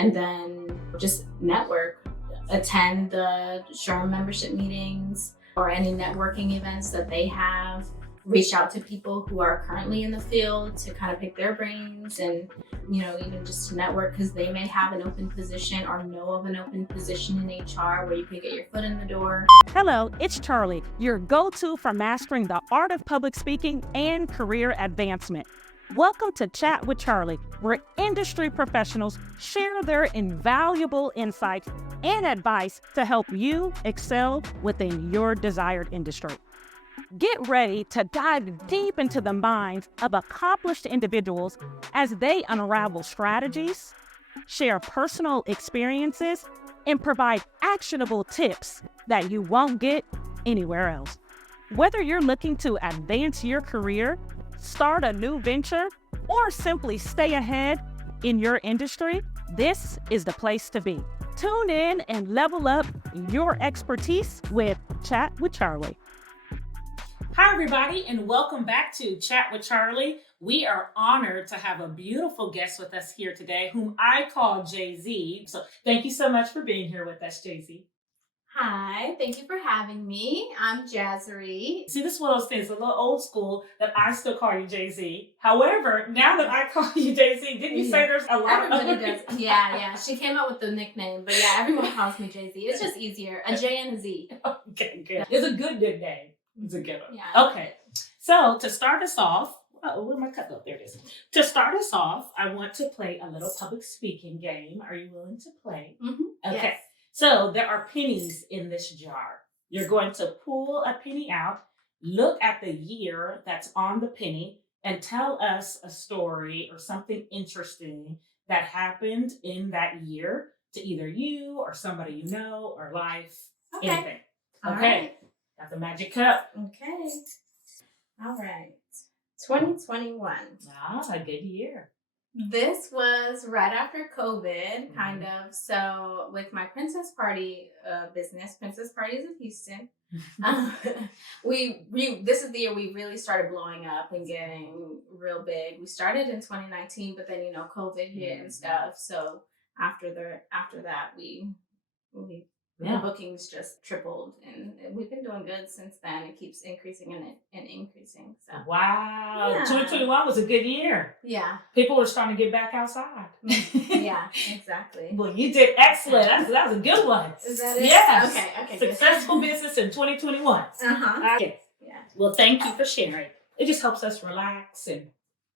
and then just network, attend the SHRM membership meetings or any networking events that they have. Reach out to people who are currently in the field to kind of pick their brains and, even just network because they may have an open position or know of an open position in HR where you could get your foot in the door. Hello, it's Charli, your go-to for mastering the art of public speaking and career advancement. Welcome to Chat with Charli, where industry professionals share their invaluable insights and advice to help you excel within your desired industry. Get ready to dive deep into the minds of accomplished individuals as they unravel strategies, share personal experiences, and provide actionable tips that you won't get anywhere else. Whether you're looking to advance your career, start a new venture, or simply stay ahead in your industry, this is the place to be. Tune in and level up your expertise with Chat with Charli. Hi, everybody, and welcome back to Chat with Charli. We are honored to have a beautiful guest with us here today, whom I call Jay-Z. So thank you so much for being here with us, Jay-Z. Hi, thank you for having me. I'm Jazzarie. See, this is one of those things, a little old school, that I still call you Jay-Z. However, now that I call you Jay-Z, didn't you say there's a lot of Everybody does. Yeah. She came up with the nickname, but yeah, everyone calls me Jay-Z. It's just easier. A J and a Z. Okay, good. It's a good nickname. It's a good one. Yeah. Okay. So to start us off, where's my cup? Oh, there it is. To start us off, I want to play a little public speaking game. Are you willing to play? Mm-hmm. Okay. Yes. So there are pennies in this jar. You're going to pull a penny out, look at the year that's on the penny, and tell us a story or something interesting that happened in that year to either you or somebody you know or life, anything. All Okay. right. Got the magic cup. Okay. All right. 2021. A good year. This was right after COVID, kind of. So with my Princess Party business, Princess Parties of Houston, this is the year we really started blowing up and getting real big. We started in 2019, but then COVID hit and stuff. So after that, the bookings just tripled, and we've been doing good since then. It keeps increasing and increasing. So wow, yeah. 2021 was a good year. Yeah, people were starting to get back outside. Yeah, exactly. Well, you did excellent. That was a good one. Is that it? Yes. Okay. Successful business in 2021. Okay. Yeah. Well, thank you for sharing. It just helps us relax and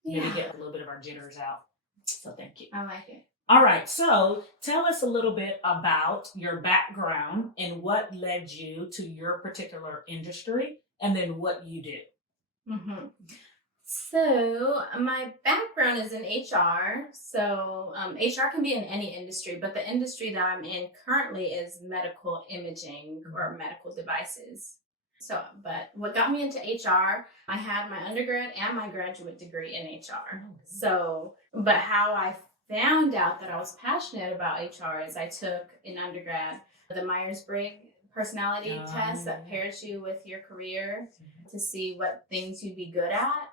maybe get a little bit of our jitters out. So thank you. I like it. All right, so tell us a little bit about your background and what led you to your particular industry, and then what you did. Mm-hmm. So my background is in HR. So HR can be in any industry, but the industry that I'm in currently is medical imaging or medical devices. So, but what got me into HR, I had my undergrad and my graduate degree in HR. So, but how I found out that I was passionate about HR is I took in undergrad the Myers-Briggs personality test that pairs you with your career to see what things you'd be good at.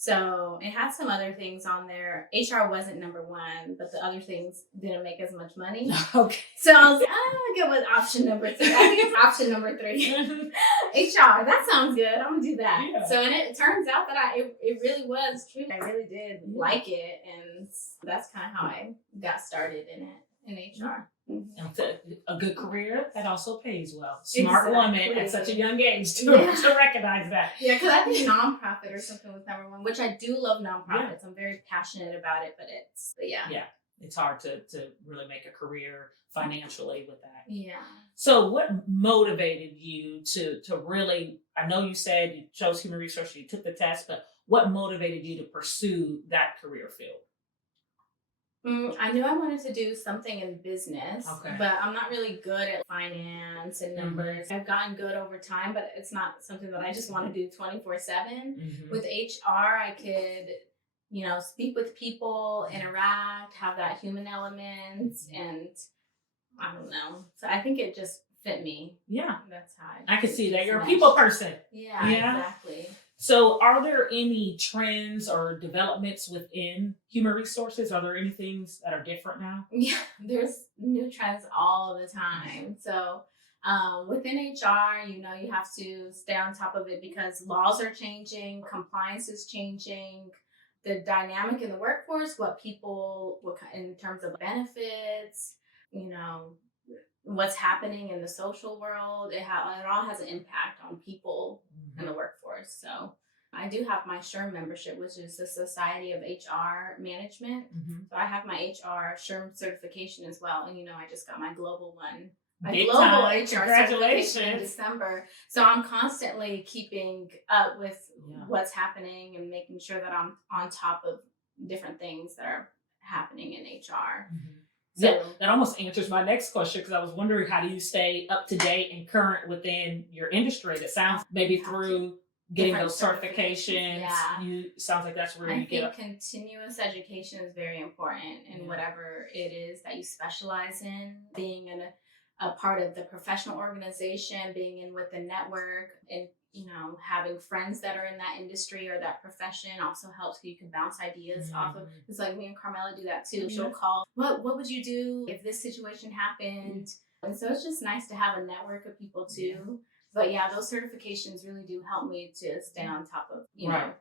So it had some other things on there. HR wasn't number one, but the other things didn't make as much money. Okay. So I was like, I'll go with option number 3. I think it's option number 3. HR, that sounds good. I'm gonna do that. Yeah. So and it turns out that it really was true. I really did like it, and that's kind of how I got started in HR. And it's a good career that also pays well. Smart woman at such a young age to recognize that. Yeah, because I think nonprofit or something was number one, which I do love nonprofits. I'm very passionate about it, but it's hard to really make a career financially with that. Yeah. So what motivated you to really, I know you said you chose human resources, you took the test, but what motivated you to pursue that career field? I knew I wanted to do something in business, but I'm not really good at finance and numbers. I've gotten good over time, but it's not something that I just want to do 24/7. With HR, I could, speak with people, interact, have that human element, and I don't know. So I think it just fit me. Yeah. That's how I can see that. You're a people person. Yeah, exactly. So, are there any trends or developments within human resources? Are there any things that are different now? Yeah, there's new trends all the time. So within HR, you have to stay on top of it because laws are changing, compliance is changing, the dynamic in the workforce, in terms of benefits, you know, what's happening in the social world. It all has an impact on people in the workforce. So I do have my SHRM membership, which is the Society of HR Management. Mm-hmm. So I have my HR SHRM certification as well. And I just got my global one, my Big global time. HR certification in Congratulations. December. So I'm constantly keeping up with Yeah. what's happening and making sure that I'm on top of different things that are happening in HR. Mm-hmm. So Yeah, that almost answers my next question because I was wondering, how do you stay up to date and current within your industry? That sounds maybe You have through getting different those certifications. Yeah. You sounds like that's where I you think get. continuous education is very important in Yeah. whatever it is that you specialize in. Being in a part of the professional organization, being in with the network, and having friends that are in that industry or that profession also helps. You can bounce ideas off of. It's like me and Carmela do that too. Yeah. She'll call, what would you do if this situation happened? And so it's just nice to have a network of people too. But yeah, those certifications really do help me to stay on top of Right.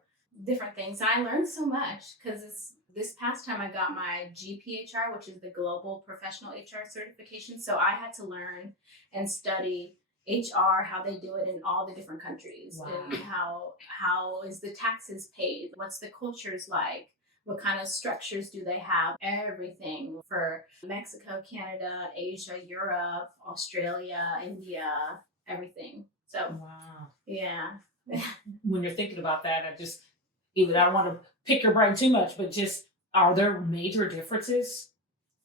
different things. And I learned so much because this past time I got my GPHR, which is the Global Professional HR certification. So I had to learn and study HR, how they do it in all the different countries, Wow. and how is the taxes paid, what's the cultures like, what kind of structures do they have, everything for Mexico, Canada, Asia, Europe, Australia, India, everything. So Wow. yeah. When you're thinking about that, I don't want to pick your brain too much, but just, are there major differences?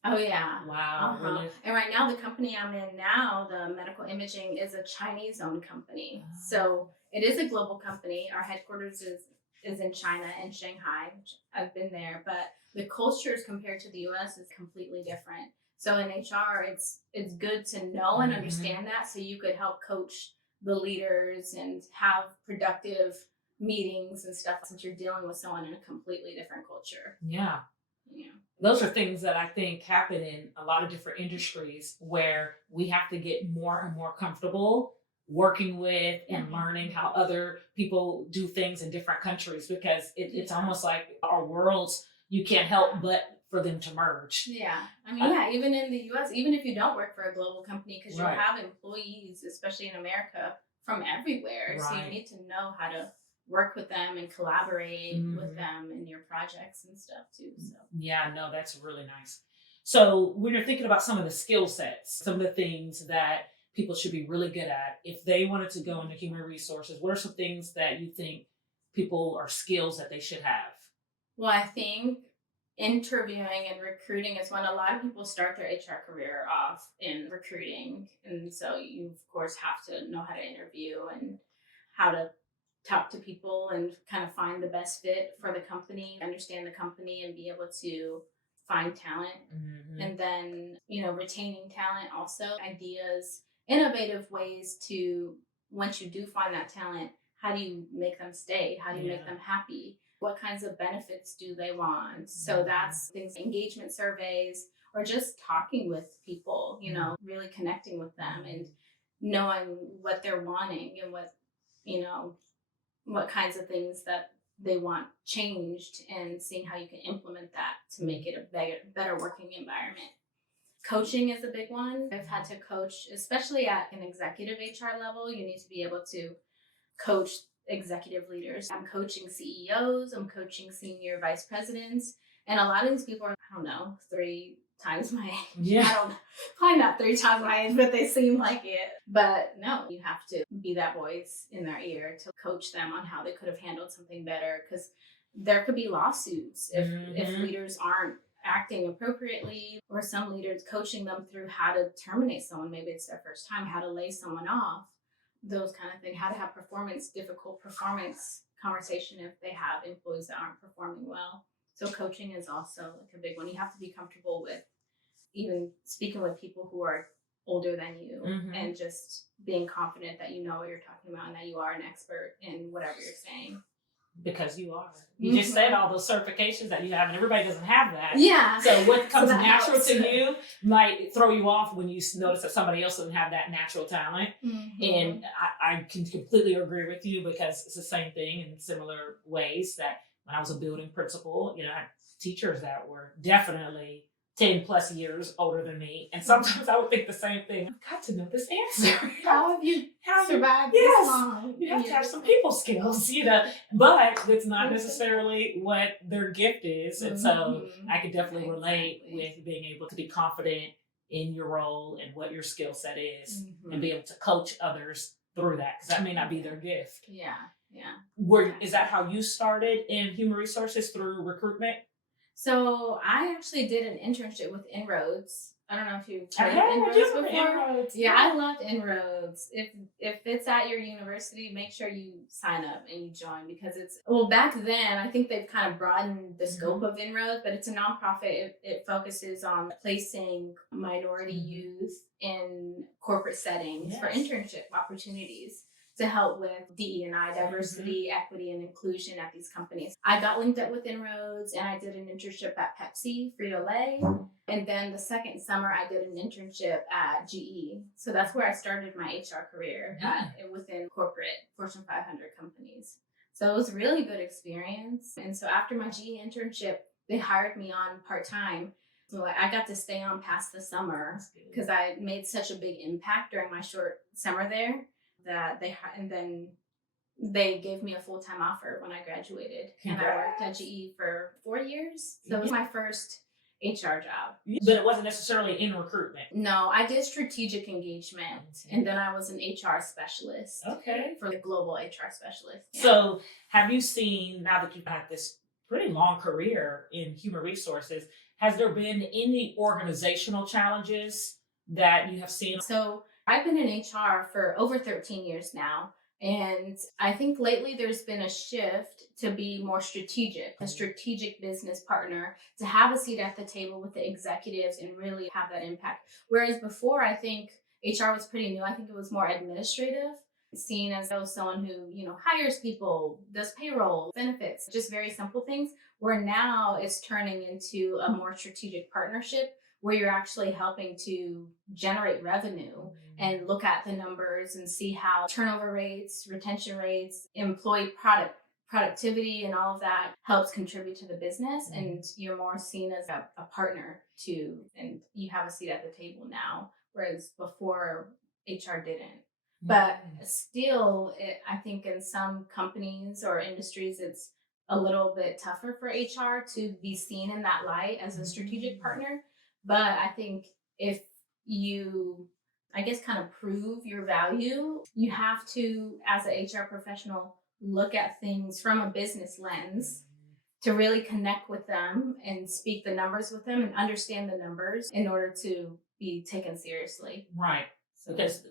Oh yeah. Wow. Really? And right now the company I'm in now, the medical imaging, is a Chinese owned company. So it is a global company. Our headquarters is in China and Shanghai, which I've been there, but the cultures compared to the US is completely different. So in HR, it's good to know and understand that, so you could help coach the leaders and have productive meetings and stuff, since you're dealing with someone in a completely different culture. Yeah. Yeah. Those are things that I think happen in a lot of different industries where we have to get more and more comfortable working with and learning how other people do things in different countries, because it's almost like our worlds, you can't help but for them to merge. Yeah. I mean, even in the US, even if you don't work for a global company, because you Right. have employees, especially in America, from everywhere. So you Right. need to know how to work with them and collaborate with them in your projects and stuff too. So Yeah, no, that's really nice. So when you're thinking about some of the skill sets, some of the things that people should be really good at, if they wanted to go into human resources, what are some things that you think people are skills that they should have? well, I think interviewing and recruiting is when a lot of people start their HR career off in recruiting. And so you, of course, have to know how to interview and how to talk to people and kind of find the best fit for the company, understand the company, and be able to find talent. And then, retaining talent also, ideas, innovative ways to, once you do find that talent, how do you make them stay? How do you make them happy? What kinds of benefits do they want? So that's things, engagement surveys, or just talking with people, really connecting with them and knowing what they're wanting and what kinds of things that they want changed, and seeing how you can implement that to make it a better working environment. Coaching is a big one. I've had to coach, especially at an executive HR level. You need to be able to coach executive leaders. I'm coaching CEOs, I'm coaching senior vice presidents, and a lot of these people are, I don't know, 3 times my age. Yeah. I don't know, probably not 3 times my age, but they seem like it. But no, you have to be that voice in their ear to coach them on how they could have handled something better, because there could be lawsuits if leaders aren't acting appropriately, or some leaders coaching them through how to terminate someone. Maybe it's their first time, how to lay someone off, those kind of things, how to have difficult performance conversation if they have employees that aren't performing well. So coaching is also like a big one. You have to be comfortable with even speaking with people who are older than you, Mhm. and just being confident that you know what you're talking about and that you are an expert in whatever you're saying. Because you are. You just said all those certifications that you have, and everybody doesn't have that. Yeah. So what comes that natural helps. to you might throw you off when you notice that somebody else doesn't have that natural talent. And I can completely agree with you, because it's the same thing in similar ways. That when I was a building principal, I had teachers that were definitely 10 plus years older than me. And sometimes I would think the same thing. I've got to know this answer. How have you survived Yes. this long? You have to have some people skills, but it's not necessarily what their gift is. And so I could definitely relate with being able to be confident in your role and what your skill set is, and be able to coach others through that, because that may not be their gift. Yeah. Is that how you started in human resources, through recruitment? So I actually did an internship with Inroads. I don't know if you've heard of I Inroads do before. Inroads. Yeah, I loved Inroads. If it's at your university, make sure you sign up and you join, because back then, I think they've kind of broadened the scope of Inroads, but it's a nonprofit. It focuses on placing minority youth in corporate settings for internship opportunities to help with DE&I, diversity, equity, and inclusion at these companies. I got linked up with Inroads, and I did an internship at Pepsi, Frito-Lay. And then the second summer, I did an internship at GE. So that's where I started my HR career within corporate Fortune 500 companies. So it was a really good experience. And so after my GE internship, they hired me on part-time. So I got to stay on past the summer, because I made such a big impact during my short summer there, that they gave me a full-time offer when I graduated. And I worked at GE for 4 years. So it was my first HR job. But it wasn't necessarily in recruitment. No, I did strategic engagement, and then I was an HR specialist. Okay. For the global HR specialist. Yeah. So have you seen, now that you've had this pretty long career in human resources, has there been any organizational challenges that you have seen? So I've been in HR for over 13 years now. And I think lately there's been a shift to be more strategic, a strategic business partner, to have a seat at the table with the executives and really have that impact. Whereas before, I think HR was pretty new. I think it was more administrative, seen as though someone who, hires people, does payroll, benefits, just very simple things, where now it's turning into a more strategic partnership, where you're actually helping to generate revenue and look at the numbers and see how turnover rates, retention rates, employee productivity, and all of that helps contribute to the business. And you're more seen as a partner and you have a seat at the table now, whereas before HR didn't. But still, I think in some companies or industries, it's a little bit tougher for HR to be seen in that light as a strategic partner. But I think if you, kind of prove your value, you have to, as an HR professional, look at things from a business lens to really connect with them and speak the numbers with them and understand the numbers in order to be taken seriously. Right. Because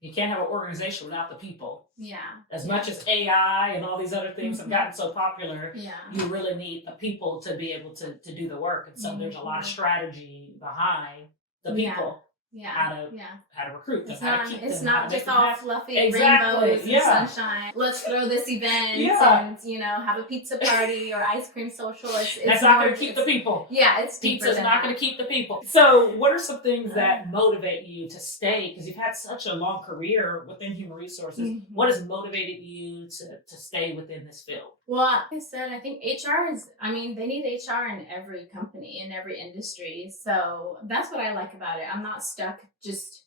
you can't have an organization without the people. Yeah. As much as AI and all these other things have gotten so popular, you really need the people to be able to do the work. And so there's a lot of strategy behind the people. How to recruit them, how to keep them. It's not just all fluffy Exactly. rainbows and sunshine. Let's throw this event and have a pizza party or ice cream social. That's not going to keep the people. Yeah, it's deeper. Pizza's not going to keep the people. So what are some things that motivate you to stay? Because you've had such a long career within human resources. What has motivated you to stay within this field? Well, like I said, I think HR they need HR in every company, in every industry. So that's what I like about it. I'm not stuck just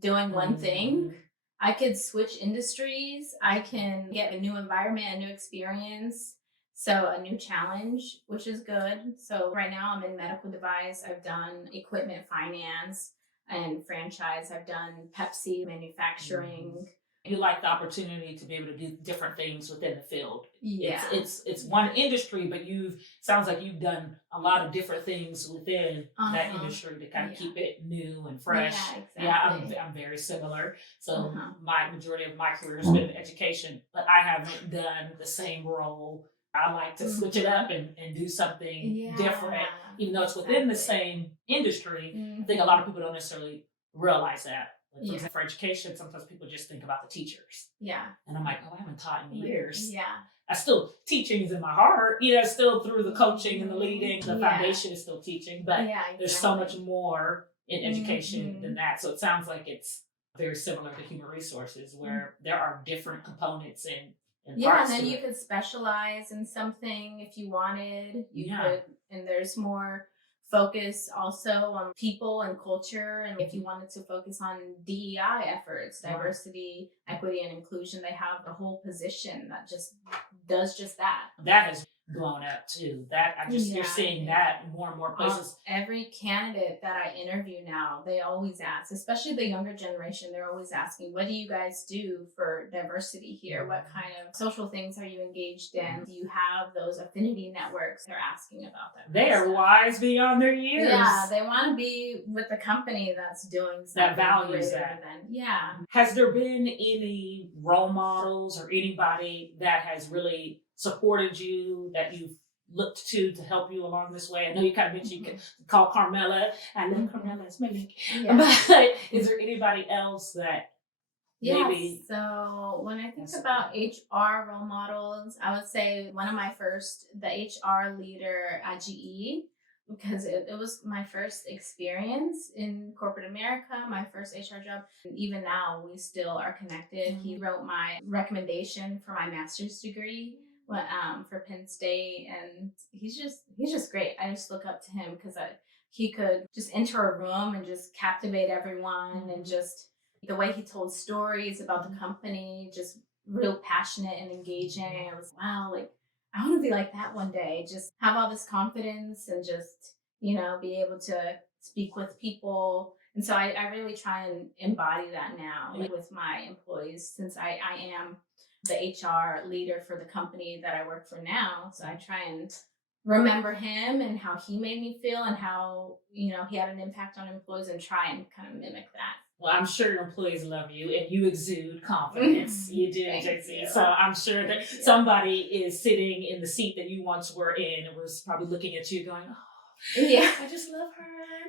doing one thing. I could switch industries. I can get a new environment, a new experience. So a new challenge, which is good. So right now I'm in medical device. I've done equipment finance and franchise. I've done Pepsi manufacturing. You like the opportunity to be able to do different things within the field. Yeah. It's one industry, but sounds like you've done a lot of different things within that industry to kind of keep it new and fresh. Yeah, exactly. I'm very similar. So my majority of my career has been in education, but I haven't done the same role. I like to switch it up and do something different, even though it's within the same industry. I think a lot of people don't necessarily realize that. Like, Yeah. for education, sometimes people just think about the teachers. Yeah. And I'm like, oh, I haven't taught in years. Yeah. I still, teaching is in my heart, still through the coaching and the leading, the foundation is still teaching, but there's so much more in education than that. So it sounds like it's very similar to human resources, where there are different components and parts and then to you it. could specialize in something if you wanted. You could, and there's more focus also on people and culture. And if you wanted to focus on DEI efforts, diversity, equity, and inclusion, they have a whole position that just does just that. That has blown up too. That you're seeing that in more and more places. Every candidate that I interview now, they always ask, especially the younger generation, they're always asking, what do you guys do for diversity here? What kind of social things are you engaged in? Do you have those affinity networks? They're asking about that. They are wise beyond their years. Yeah, they want to be with a company that's doing something that values that. Has there been any role models or anybody that has really supported you, that you've looked to help you along this way? I know you kind of mentioned you can call Carmela. I love Carmela, it's my link. But is there anybody else that maybe? So when I think about HR role models, I would say one of my first, the HR leader at GE, because it was my first experience in corporate America, my first HR job. And even now, we still are connected. He wrote my recommendation for my master's degree for Penn State, and he's just great. I just look up to him because he could just enter a room and just captivate everyone, and just the way he told stories about the company, just real passionate and engaging. I was, wow, like, I want to be like that one day. Just have all this confidence and just, be able to speak with people. And so I really try and embody that now with my employees, since I am the HR leader for the company that I work for now. So I try and remember him and how he made me feel, and how, he had an impact on employees, and try and kind of mimic that. Well, I'm sure your employees love you, and you exude confidence. You do, JC. So I'm sure that somebody is sitting in the seat that you once were in and was probably looking at you going, oh, I just love her.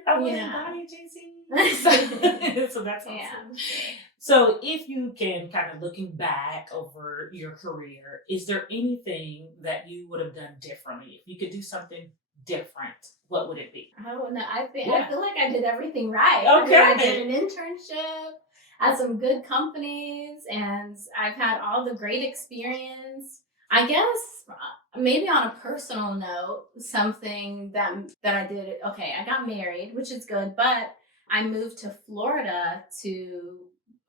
I want to embody JC. So that's awesome. Yeah. So if you can, kind of looking back over your career, is there anything that you would have done differently? If you could do something different, what would it be? I don't know. I feel like I did everything right. Okay. I did an internship at some good companies, and I've had all the great experience. I guess maybe on a personal note, something that I did. Okay, I got married, which is good, but I moved to Florida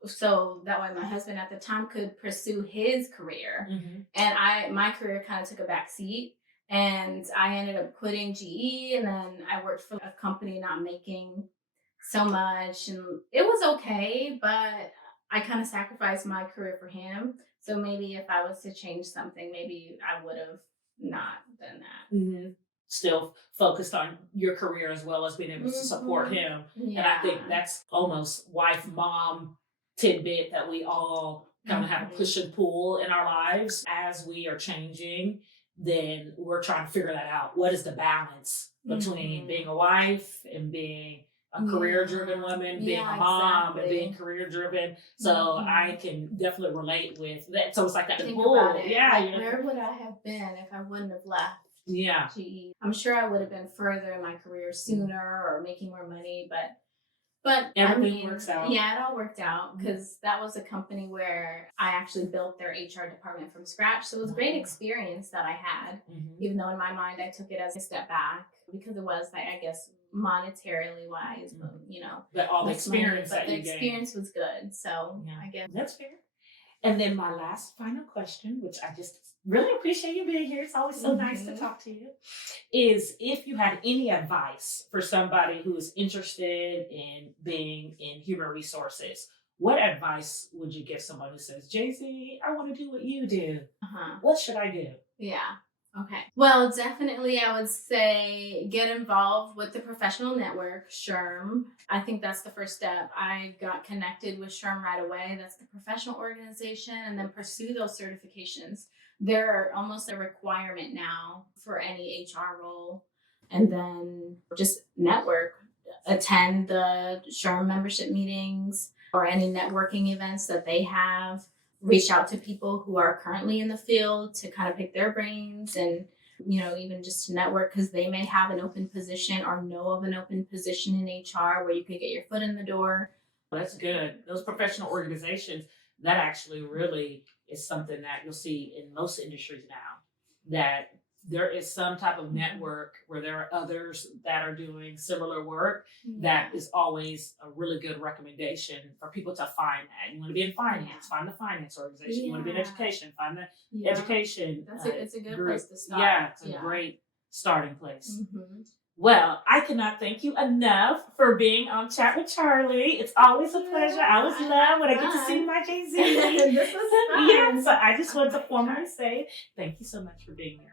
so that way my husband at the time could pursue his career, and my career kind of took a back seat. And I ended up quitting GE, and then I worked for a company not making so much, and it was okay, but I kind of sacrificed my career for him. So maybe if I was to change something, maybe I would have not done that. Still focused on your career as well as being able to support him. And I think that's almost wife, mom tidbit that we all kind of have a push and pull in our lives as we are changing. Then we're trying to figure that out. What is the balance between being a wife and being a career-driven woman, being a mom and being career-driven? So I can definitely relate with that. So it's like that pull. Where would I have been if I wouldn't have left GE? I'm sure I would have been further in my career sooner, or making more money, but everything works out. Yeah, it all worked out, because that was a company where I actually built their HR department from scratch. So it was a great experience that I had, even though in my mind I took it as a step back, because it was, like, I guess, monetarily wise, but all the experience that you gained. The experience was good. So I guess that's fair. And then my final question, which I just really appreciate you being here. It's always so nice to talk to you, is if you had any advice for somebody who is interested in being in human resources, what advice would you give someone who says, JZ, I want to do what you do. What should I do? Yeah. Okay. Well, definitely I would say get involved with the professional network, SHRM. I think that's the first step. I got connected with SHRM right away. That's the professional organization, and then pursue those certifications. They're almost a requirement now for any HR role. And then just network. attend the SHRM membership meetings or any networking events that they have. Reach out to people who are currently in the field to kind of pick their brains and, even just to network, because they may have an open position or know of an open position in HR where you could get your foot in the door. Well, that's good. Those professional organizations, that actually really is something that you'll see in most industries now, that there is some type of network where there are others that are doing similar work. That is always a really good recommendation for people to find that. You want to be in finance, find the finance organization. You want to be in education, find the education. It's a good group. place to start. Yeah, it's a great starting place. Mm-hmm. Well, I cannot thank you enough for being on Chat with Charli. It's always a pleasure. I always love when I get to see my Jay-Z. This was fun. Yeah, so I just want to formally say thank you so much for being here.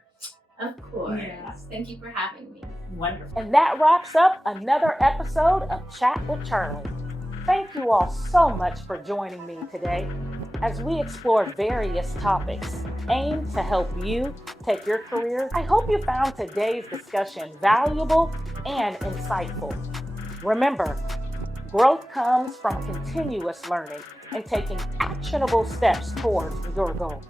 Of course. Yeah. Thank you for having me. Wonderful. And that wraps up another episode of Chat with Charli. Thank you all so much for joining me today as we explore various topics aimed to help you take your career. I hope you found today's discussion valuable and insightful. Remember, growth comes from continuous learning and taking actionable steps towards your goals.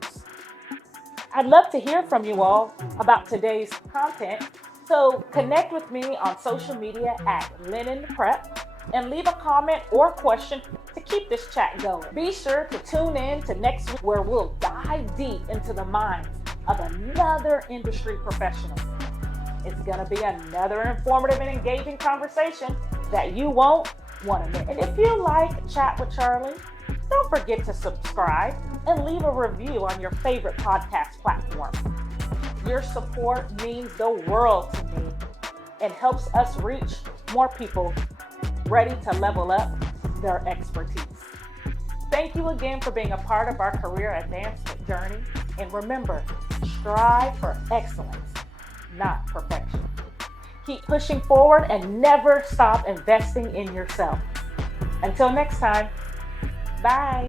I'd love to hear from you all about today's content, so connect with me on social media at Lennon Prep and leave a comment or question to keep this chat going. Be sure to tune in to next week where we'll dive deep into the minds of another industry professional. It's going to be another informative and engaging conversation that you won't want to miss. And if you like Chat with Charli, don't forget to subscribe and leave a review on your favorite podcast platform. Your support means the world to me and helps us reach more people ready to level up their expertise. Thank you again for being a part of our career advancement journey. And remember, strive for excellence, not perfection. Keep pushing forward and never stop investing in yourself. Until next time, bye.